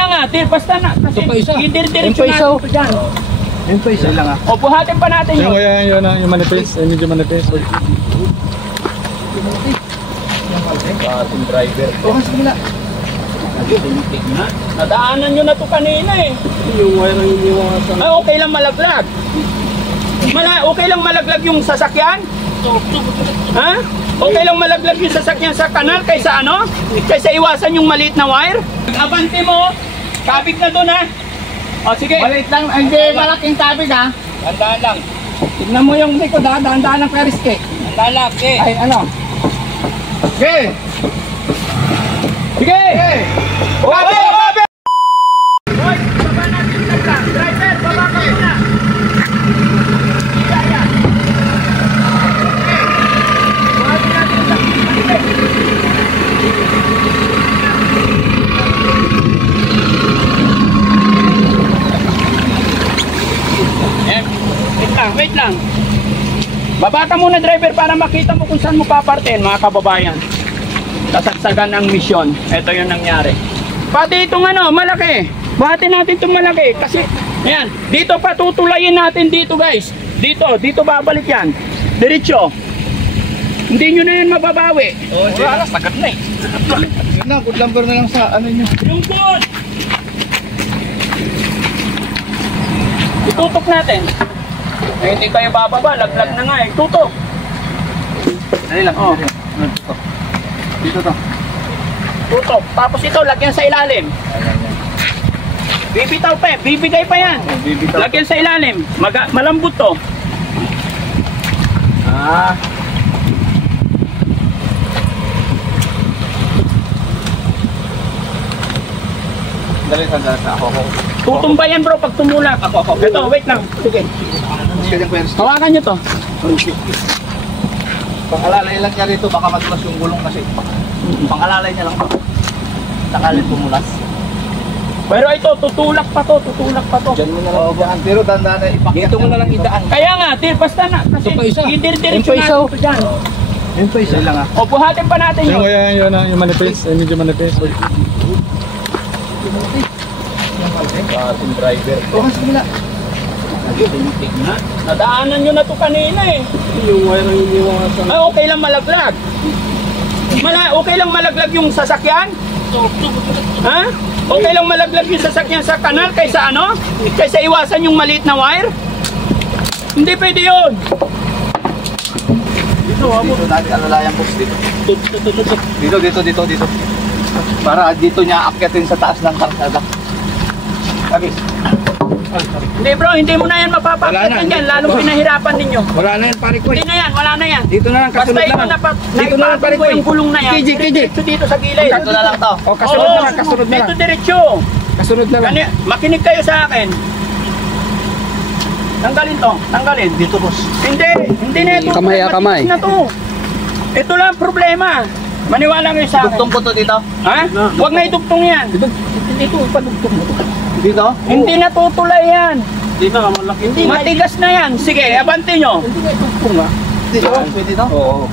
Kaya nga, basta na. Kasi diretso natin ito dyan. Yung pa isa lang ah. O, buhatin pa natin yun. Yung yung manipis, medyo manipis. Ating driver. O, kasi mula. Nadaanan nyo na ito kanina eh. Yung wire ang iniwasan. Ay, okay lang malaglag. Okay lang malaglag yung sasakyan? Ha? Okay lang malaglag yung sasakyan sa kanal kaysa ano? Kaysa iwasan yung maliit na wire? Abante mo, kabig na doon ha. O sige. Maliit lang, hindi malaking tabig ha. Tandaan lang. Tignan mo yung likod ha, daan-daan ng periske. Tandaan lang, sige. Ay, ano? Sige! Sige! Wabi! Wabi! Hoy, baba natin yung tagla. Driver, baba ka muna. Yan. Wabi natin yung tagla. Wait lang. Baba ka muna driver para makita mo kung saan mo papartin mga kababayan. Kasagsagan ng misyon. Ito yung nangyari. Pati itong ano, malaki. Buhatin natin itong malaki. Kasi, ayan, dito pa tutulayin natin dito guys. Dito babalik yan. Diretso. Hindi nyo na yan mababawi. Wala, sagat na eh. Yun na, good lumber na lang sa ano nyo. Yung good. Itutok natin. Eh, hindi kayo bababa, laglag na nga eh. Tutok. Dali lang. Oh. Dito to. Tutok. Tapos ito, lagyan sa ilalim. Bibitaw pa eh. Bibigay pa yan. Lagyan sa ilalim. Malambot to. Dali sa ako. Tutumba yan bro pag tumulak. Ako. Ito, wait lang. Sige. Hawakan nyo to. Pangalalay lang niya rito, baka matulas yung gulong kasi. Pangalalay niya lang to. Sakalin pumulas. Pero ito, tutulak pa to. Diyan mo na lang idaan. Pero dandaan na ipakyat. Dito mo na lang idaan. Kaya nga, basta na. Kasi diretso natin ito dyan. Yung pa isa lang ah. O, buhatin pa natin yun. Yung manipis, medyo manipis. Ating driver. O, kasi mula. Nadaanan nyo na ito kanina eh. Yung wire ang iniwasan. Ay, okay lang malaglag. Okay lang malaglag yung sasakyan? Ha? Okay lang malaglag yung sasakyan sa kanal kaysa ano? Kaysa iwasan yung maliit na wire? Hindi pwede yun. Dito natin alalayan box dito. Dito. Para dito niya akyatin sa taas ng kalsada. Agis. Hindi bro, hindi mo na yan mapapakyatin yan. Lalong pinahirapan ninyo. Wala na yan pare ko. Hindi na yan, wala na yan. Dito na lang, kasunod basta na lang. Dito na lang pare ko. Yung gulong na yan. KJ. Dito sa gilid. Dito na lang to. O, kasunod na lang. Dito diretso. Kasunod na lang. Makinig kayo sa akin. Tanggalin to, tanggalin. Dito boss. Hindi na ito. Kamay. Na to. Ito lang problema. Maniwala kayo sa akin. Dugtong ko to dito. Ha? Huwag na idugtong yan. Dito, padugtong mo to. Dito? Hindi natutulay yan. Dito, malaki. Matigas na yan. Sige, abante nyo. Hindi na idugtong ha. Dito? Pwede to? Oo.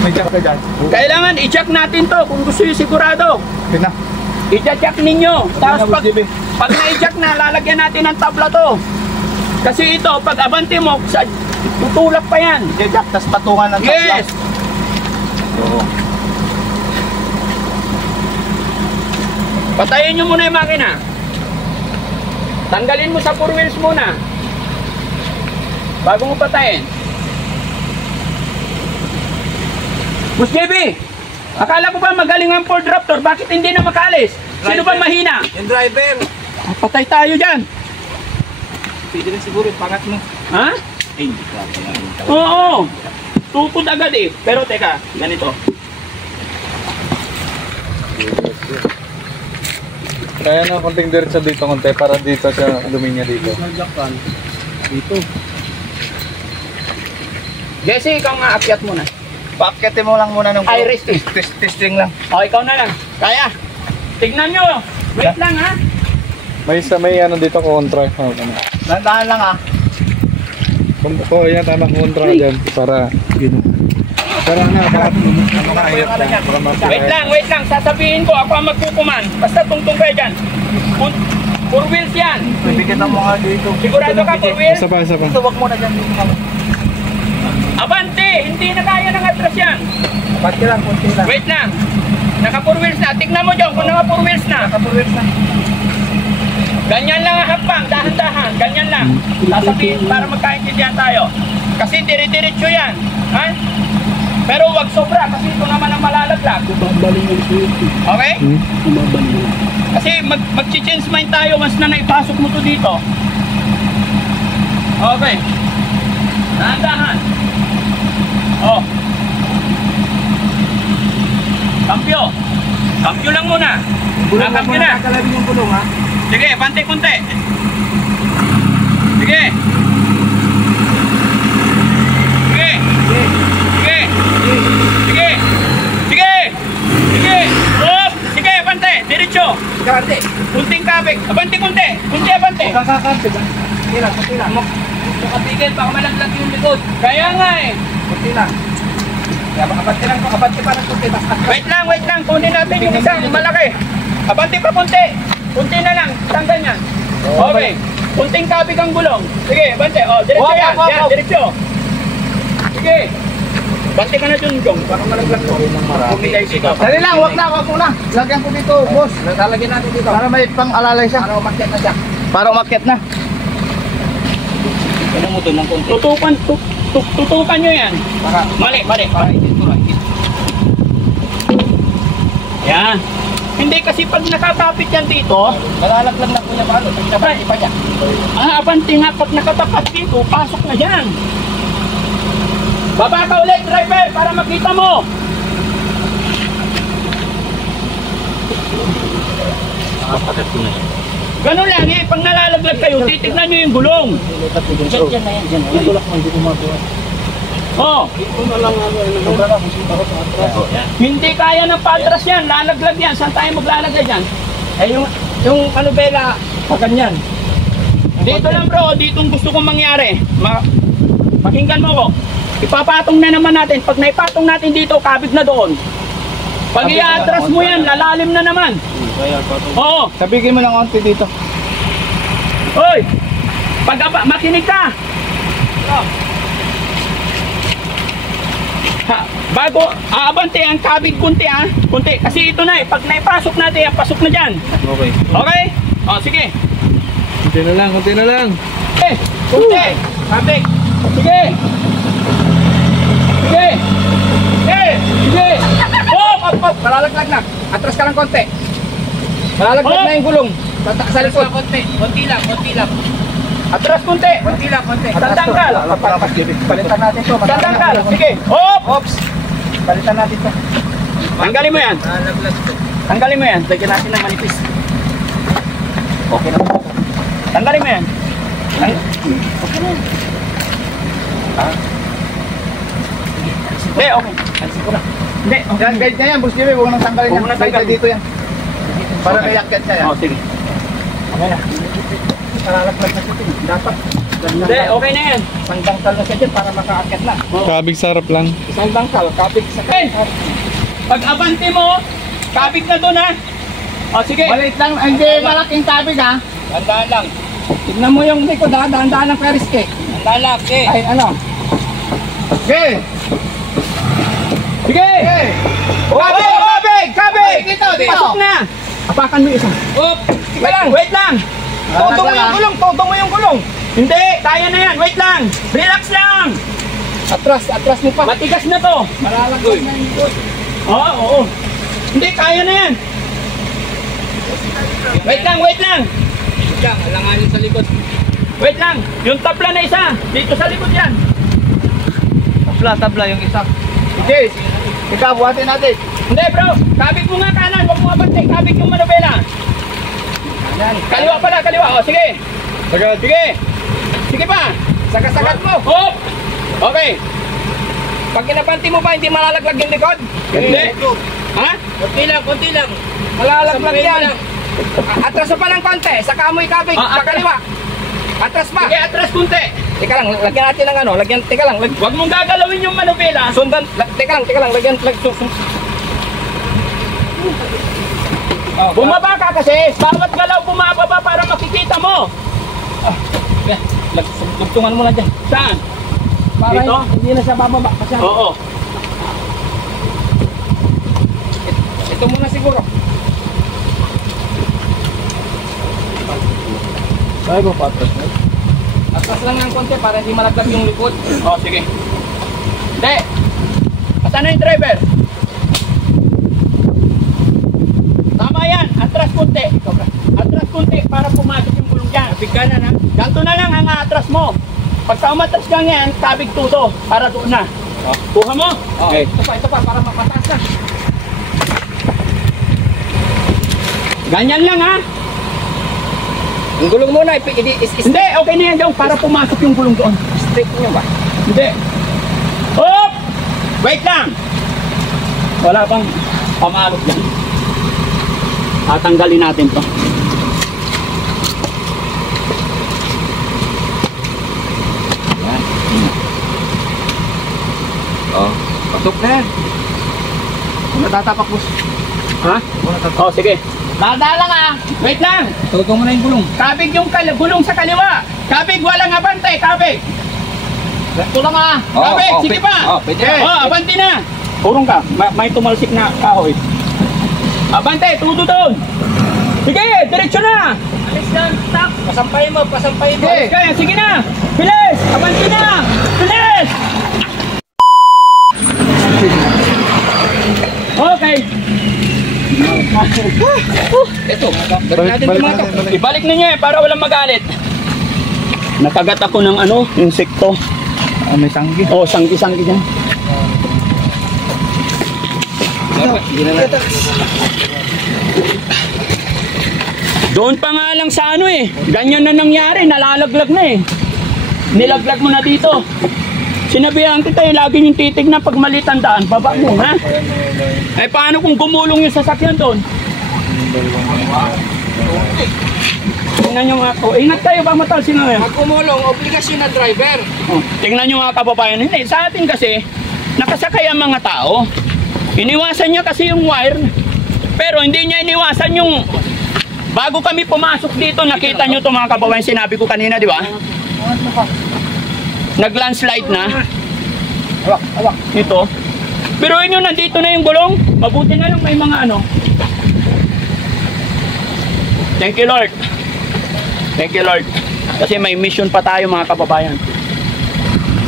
May jack ka dyan. Kailangan i-check natin to kung gusto nyo sigurado. Pina. I-check ninyo. Tapos pag na-i-check na, lalagyan natin ng tabla to. Kasi ito, pag abante mo, tutulak pa yan. Jack, tas patungan ng tabla. Yes. Oo. Patayin nyo muna yung makina. Tanggalin mo sa 4 wheels muna. Bago mo patayin. Boss JB, akala ko ba magaling ang Ford Raptor? Bakit hindi na makalis? Sino ba mahina? Yung driver. Patay tayo dyan. Pwede rin siguro yung pangat mo. Ha? Hindi ka. Oo. Tukod agad eh. Pero teka, ganito. Kaya na konting diretso dito konti para dito sa luminya dito. Dito. Jesse, ikaw nga akyat muna. Paakyatin mo lang muna ng Iris testing lang. O, ikaw na lang. Kaya. Tignan nyo. Wait lang ha. May ano dito kontra. Dandahan lang ah. Yan tama kontra dyan para gino. Tara na, Wait lang, sasabihin ko, ako ang magkukuman. Basta tungtong kayo dyan. Four wheels yan. Bibigyan mo nga dito. Sigurado ka, four wheels? Isa pa. Ito, wag mo na dyan. Abante, hindi na kaya ng atras yan. Konti lang, konti lang. Wait lang. Naka four wheels na. Tignan mo dyan kung naka four wheels na. Nakapulis na. Ganyan lang ang hakbang, dahan-dahan. Ganyan lang. Sasabihin para magkaintindihan tayo. Kasi dire-diretso yan. Ha? Pero wag sobra kasi ito naman ang malalaglag. Okay? Kasi mag-change mind tayo once na naipasok mo to dito. Okay. Dahan-dahan. Oh. Kampyo. Kampyo lang muna. Nakampyo na. Kakalabin yung gulong ha. Sige, pante-kunti. Sige. Sige. Sige. Sige. Sige. Sige. Oh, sige, pante. Diretso. Kante. Kunting kabig. Abante, kunti. Kunti, abante. Kakakante ba? Konti lang, konti lang. Kapigil, baka malaglag yung likod. Kaya nga eh. Konti lang. Kaya abante lang, abante pa ng konti. Wait lang. Kunin natin yung isang malaki. Abante pa kunti. Kunti na lang. Tanggal yan. Okay. Kunting kabig ang gulong. Sige, abante. Oh, diretso Wag, yan. wag, Yan, wag. diretso. Sige. Bante ka na dun, Jong. Baka malaglag to. Bumigay siya. Dali lang, wag mo na. Lagyan ko dito, boss. Lalagyan natin dito. Para may pang-alalay siya. Para umakyat na siya. Para umakyat na. Ano mo doon ng konti? Tutukan nyo yan. Para Mali. para ikit ko lang. Yan. Hindi kasi pag nakatapit yan dito, Malalaglag na kuya paano? Sabay pa niya. abante nga pag nakatapat dito, pasok na dyan. Baba ka ulit, driver, para makita mo. Ganun lang eh, pag nalalaglag kayo, titignan nyo yung gulong. Diyan na yan, diyan. Yung tulak mo, hindi ko magawa. Oh, Sobra na, musiba ko sa atras. hindi kaya ng patras yan, lalaglag yan. Saan tayo maglalagay dyan? Eh, yung ano bela, ganyan. Dito lang bro, ditong gusto kong mangyari. Pakinggan mo ko. Ipapatong na naman natin. Pag naipatong natin dito, kabig na doon. Pag i-atras mo yan, lalalim na naman. Oo. Sabigin mo ng konti dito. Hoy! Makinig ka! Ha, bago, aabante ang kabig kunti ha. Kunti. Kasi ito na eh. Pag naipasok natin, pasok na dyan. Okay. Okay? O, sige. Kunti na lang. Eh, kunti. Kabig. Sige. Sige. Sige. Op, malalaglag na. Atras ka ng konti. Malalaglag Oh. na yung gulong. Sa likod. Konti lang. Atras kunti. Konti lang, konti. Tandangkal. Palitan natin to. Tandangkal. Sige. Hop! Ops. Palitan natin to. Tanggalin mo yan. Malalaglag to. Tanggalin mo yan. Lagyan natin ng manipis. Okay na po. Tanggalin mo yan. Hindi, okay. Alisin ko na. Hindi, okay. Yan, guide na yan, Boss Jimmy. Huwag nang tanggalin Huwag yan. mo nang Guide na tanggalin. dito yan. Para Okay. may akit ka yan. Oh, sige. Okay na. Malalaglag na siya. Dapat. Hindi, okay na yan. Isang dangkal na siya dyan para makaakit na. Kabig sarap lang. Isang dangkal, kapit sa Okay. Pag abante mo, kabig na doon ha. O, sige. Maliit lang, hindi malaking tabig ha. Tandaan lang. Tignan mo yung likod ha, dahan-dahan ng Ferris cake. Tandaan lang. Okay. Ay, ano? Okay! Sige. Okay! Kabig! Dito, dito! Pasok na. Apakan mo isa. Op. Wait lang. Todo mo yung gulong. Todo mo yung gulong. Hindi. Kaya na yan. Wait lang. Relax lang. Atras mo pa. Matigas na to. Malalaglag na yung likod. Oo. Hindi. Kaya na yan. Wait lang. Alanganin sa likod. Wait lang. Yung tabla na isa. Dito sa likod yan. Tabla yung isa. Okay. Ikaw, buhatin natin. Hindi bro. Kabig mo nga kanan. Huwag mo abante. Kabig yung manobela. Yan. Kaliwa pala. Kaliwa. O sige. Sagad. Sige. Sige pa. Sagat mo. Hop. Okay. Pag kinabanti mo pa, hindi malalaglag yung likod? Hindi. Ha? Konti lang. Malalaglag Sabay mo yan. lang. Atras mo pa ng konti. Saka mo ikabig. Ah, Sa kaliwa. Atras pa! Sige, atras kunti. Teka lang, lagyan natin ng ano, teka lang, Huwag mong gagalawin yung manubela. sundan, teka lang, Bumaba ka kasi. Bawat galaw bumababa para makikita mo. Tugtungan mo na dyan. Saan? Para Dito? hindi na siya bababa. Kasi Oo. ito muna siguro. Ay, mo patras na. Atras lang ng konti para hindi malaglag yung likod. Oh, sige. Hindi. Asan na yung driver? Tama yan. Atras kunti. Atras kunti para pumasok yung gulong dyan. Bigkanan ha. Ganto na lang ang atras mo. Pagka umatras ka ngayon, kabig tuto. Para doon na. Oh. Kuha mo. Okay. Ito pa, para mapataas na. Ganyan lang ha. Ang gulong muna, Hindi, okay na yan daw para pumasok yung gulong doon. straight nyo ba? Hindi. Hop! Wait lang. Wala pang pamalok dyan. Tatanggalin natin to. Oh. Pasok na yan. Natatapak boss. Ha? Oh, sige. Dada lang ah. Wait lang. Tutong mo na yung gulong. Kabig yung gulong sa kaliwa. Kabig, walang abante. Kabig. Ito lang ah. Kabig, sige pa. Pwede na. Oh, abante na. Purong ka. May tumalsik na kahoy. Abante, tuto doon. Sige, diretso na. Alis lang, stop. Pasampayin mo. Sige, kaya, sige na. Bilis, abante na. Bilis. Okay. Ito, balik natin ito mga to. Ibalik ninyo eh, para walang magalit. Nakagat ako ng ano, insekto. May tanggi. Oh, sangki-sangki dyan. Doon pa nga lang sa ano eh. Ganyan na nangyari, nalalaglag na eh. Nilaglag mo na dito. Sinabihan kita eh, lagi yung titignan pag maliit ang daan, baba mo, ha? Eh, paano kung gumulong yung sasakyan doon? Tingnan nyo nga po. Ingat kayo, ba matalsin na ngayon? Pag umulong, obligasyon na driver. Oh, tingnan nyo mga kababayan. Hindi, sa atin kasi, nakasakay ang mga tao. Iniwasan niya kasi yung wire. Pero hindi niya iniwasan yung... Bago kami pumasok dito, nakita nyo ito mga kababayan. Sinabi ko kanina, di ba? Nag-landslide na. Awak. Ito. Pero yun yung nandito na yung gulong. Mabuti na lang may mga ano. Thank you, Lord. Thank you, Lord. Kasi may mission pa tayo mga kababayan.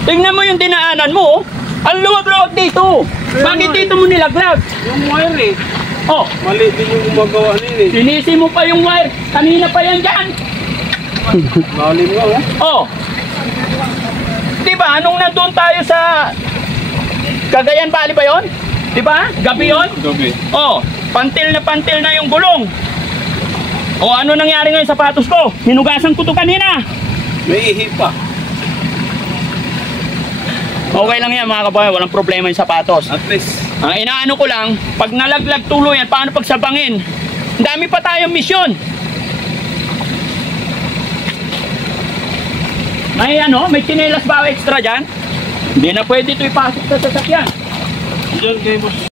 Tingnan mo yung dinaanan mo. Ang luwag-luwag dito. Bakit dito mo nilaglag? Yung wire eh. Oh, Mali din yung gumagawa nila eh. sinisi mo pa yung wire. Kanina pa yan dyan. Malim nga eh. Oh. Diba, anong nandun tayo sa Cagayan Valley ba yun? Diba? Gabi yun? Gabi. Oh, pantil na yung gulong. O ano nangyari ngayon sa sapatos ko? Hinugasan ko to kanina. May ihi pa. Okay lang yan mga kabayan, walang problema yung sapatos. At least. Ang inaano ko lang, pag nalaglag tulo yan, paano pag sabangin? Ang dami pa tayong misyon. May chinelas ba extra dyan? Hindi na pwede ito ipasok sa sasakyan. Diyan kay boss.